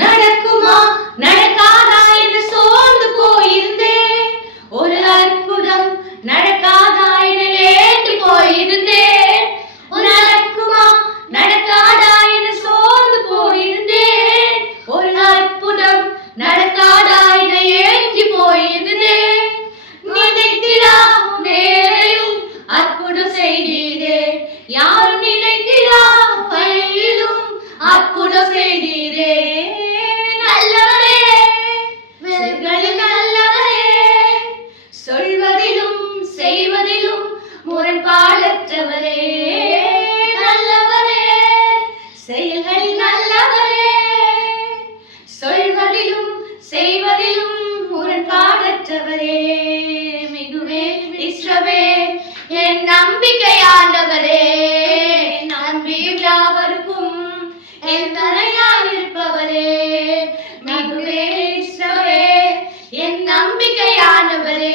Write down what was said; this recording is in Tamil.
நடக்குமா நடக்காதா என்று சோர்ந்து போயிருந்தேன். ஒரு அற்புதம் நடக்காதா என ஏண்டு போயிருந்தேன். நடக்குமா நடக்காதா என சோர்ந்து போயிருந்தேன். ஒரு அற்புதம் நடக்காதா என ஏங்கி போயிருந்தேன். நினைத்திடா மேலையும் அற்புதம் செய்தீரே. யாரும் நினைத்திடா வழியிலும் அற்புதம் செய்தீரே. நல்லவரே, வெறுகளில் நல்லவரே, சொல்வதிலும் செய்வதிலும் முரண்பாடற்றவரே. நல்லவரே, செயல்களில் நல்லவரே, சொல்வதிலும் செய்வதிலும் முரண்பாடற்றவரே. மிகுவே இஸ்ரவேல் என் நம்பிக்கையாண்டவரே. நம்பியும் யாவருக்கும் என் துணையாயிருப்பவரே. மிகுவே இஸ்ரவேல் என் நம்பிக்கையானவரே.